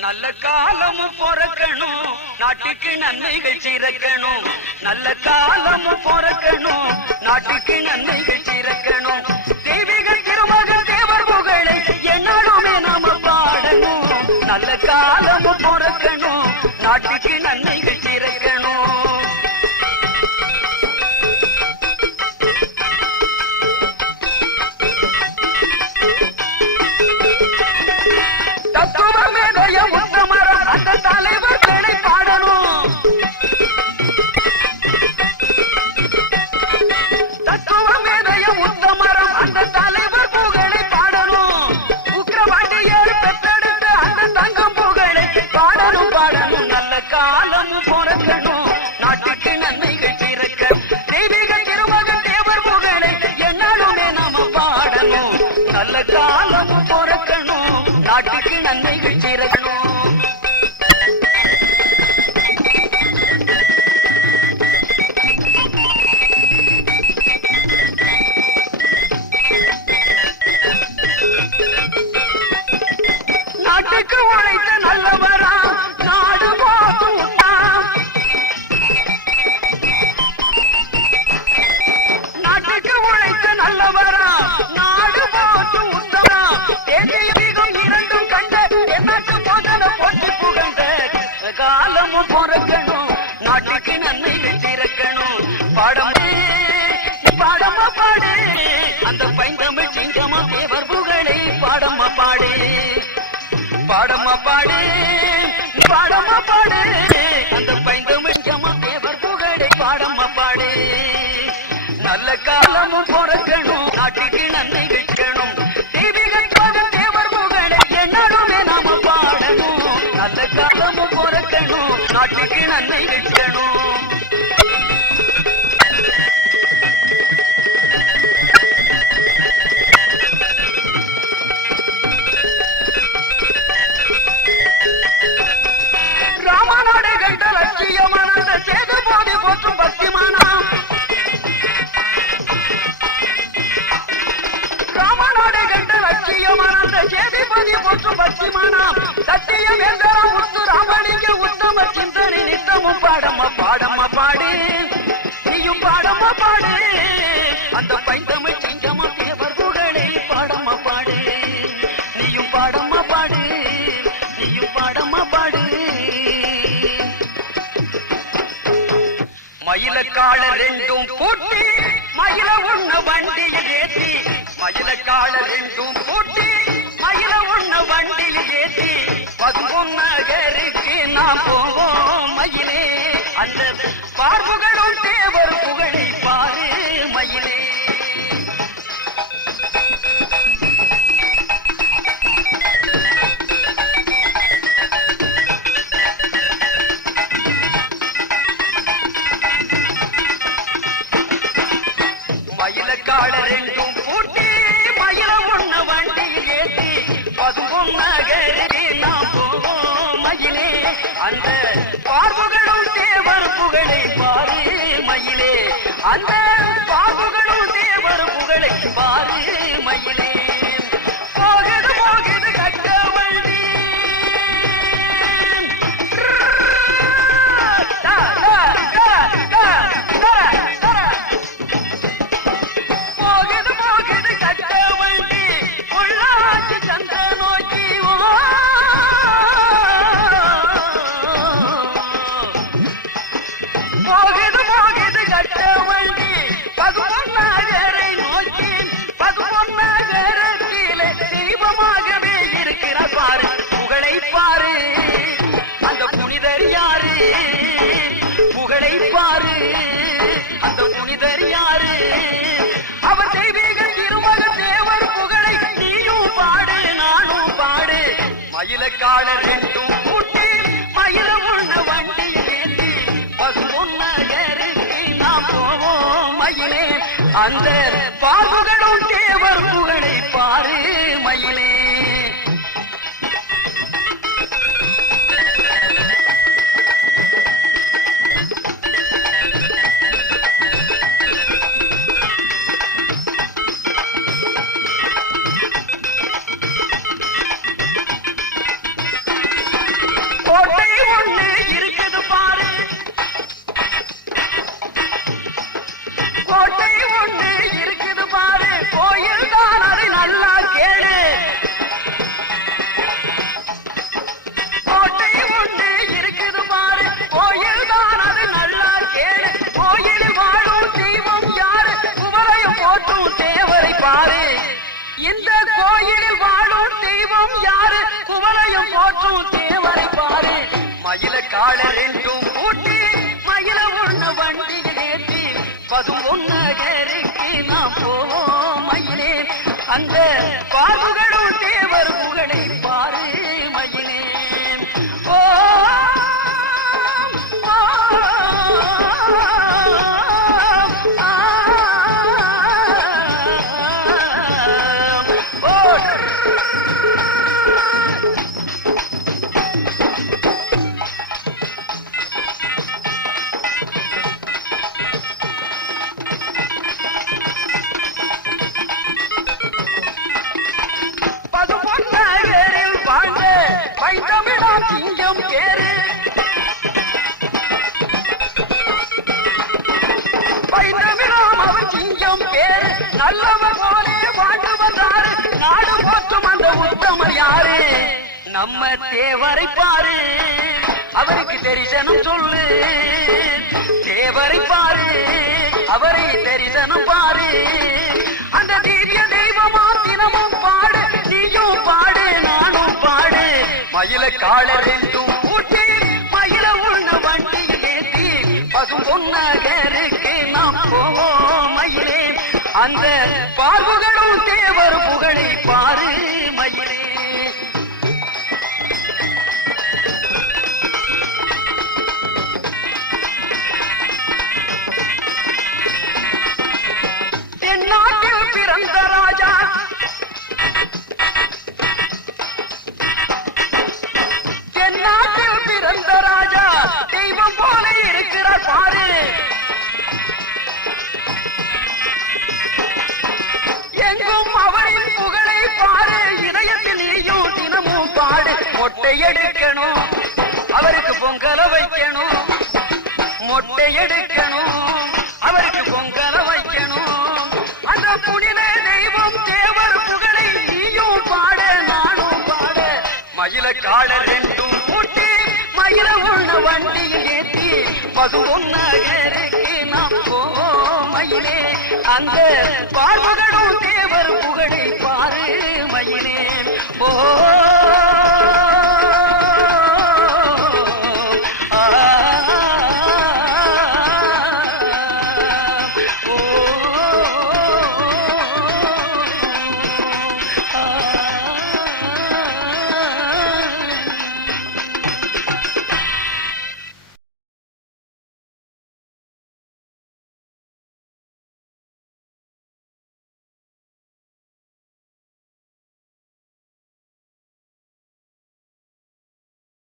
நல்ல காலமும் பிறக்கணும். நாட்டுக்கு நன்மைகள் சிறக்கணும். நல்ல காலமும் பிறக்கணும். நாட்டுக்கு நன்மைகள் சிறக்கணும். தெய்வீக திருமகன் தேவர் புகழை என்னாலுமே நாம பாடணும். நல்ல காலமும் பிறக்கணும். நாட்டுக்கு நன்மைகள் காலம் பிறக்கணும். நாட்டுக்கு நன்மைகள் சிறக்க தெய்வீக திருமகன் தேவர் புகழை என்னாலுமே நாம பாடணும். நல்ல காலம் பிறக்கணும். நாட்டுக்கு நன்மை காலமும் பிறக்கணும் சேதிபதி போற்று பக்திமானம். சத்தியம் எந்தரம் முத்து ராமலிங்கில் உத்தம சிந்தனை நித்தமும் பாடம்மா பாடம்மா பாடு. நீயும் பாடம்மா பாடு. அந்த பைந்தமிழ் சிங்கமும் தேவர் புகழே பாடம்மா பாடு. நீயும் பாடம்மா பாடு. நீயும் பாடம்மா பாடு. மயிலக்கால ரெண்டும் பூட்டி மயில உண்ண வண்டியில் ஏற்றி மயிலக்கால ரெண்டும் போவோம் மயிலே அந்த பார்வுகள் அந்த காலர் ரெண்டும் கூட்டி மயில உள்ள வண்டி ஏந்தி பசுமொன்னகருக்கு நாம் போவோம் மயிலே. அந்த பாகுகளும் தேவர் புகழை பாரு மயில கால ரெண்டும் கூட்டி மயில ஒண்ணு வண்டியில் ஏற்றி பதும் ஒன்னகருக்கு நாம் போவோம் மயிலே. அந்த பாதுகளும் தேவர் புகழை பாரு மயிலே. நல்லவர் போலே வாழ்ந்து வந்தாரு. நாடு போற்றும் அந்த உத்தமர் யாரு? நம்ம தேவரை பாரு. அவருக்கு தரிசனம் சொல்லு. தேவரை பாரு. அவரை தரிசனம் பாரு. அந்த தீவிய தெய்வமா தினமும் பாடு. நீயும் பாடு நானும் பாடு. மயில காலர் என்றும் கூட்டி மயில உள்ள வண்டியில் ஏற்றி பசு பொன்னகருக்கு நாம் போவோம் மயிலே. அந்த பார்வுகளும் தேவர் மொட்டை எடுக்கணும் அவருக்கு பொங்கல வைக்கணும். மொட்டை எடுக்கணும் அவருக்கு பொங்கல வைக்கணும். அந்த புனித தெய்வம் தேவர் புகழை நீயும் பாட நானும் பாட. மயில கால ரெண்டும் கூட்டி மயில உள்ள வண்டியில் ஏற்றி பசு ஒன்னகருக்கு நாம் மயிலே. அந்த பார்வகனும் தேவர் புகழை பாரு மயிலே. ஓ